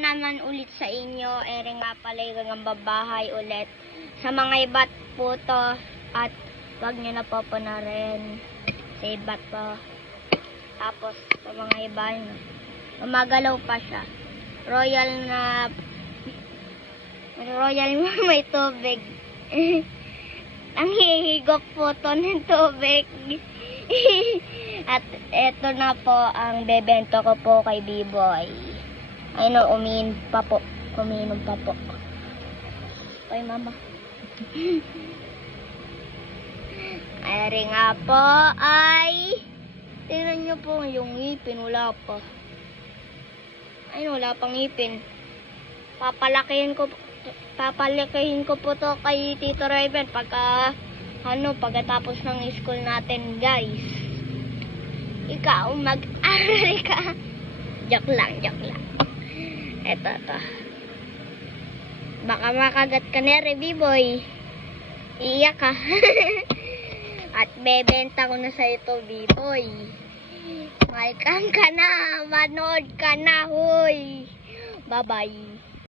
naman ulit sa inyo. Ere nga pala yung babahay ulit. Sa mga iba't po to. At wag nyo na po na rin. Sa iba't po. Tapos sa mga iba, mamagalaw pa siya. Royal may tubig. Ang hihigop po to ng tubig. At eto na po ang bebento ko po kay B-Boy. Ayun o, umiinom pa po. Ay, mama. Ay, nga po ay tingnan nyo po yung ngipin. Wala pa. Ayun, wala pang ngipin. Papalakihin ko po to kay Tito Raven pagkatapos ng school natin, guys. Ikaw mag-aral ka. Joke lang. Eto. Baka makagat ka na rin, B-Boy. Iyak ka. At bebenta ko na sa ito, B-Boy. Manood ka na, huy. Bye-bye.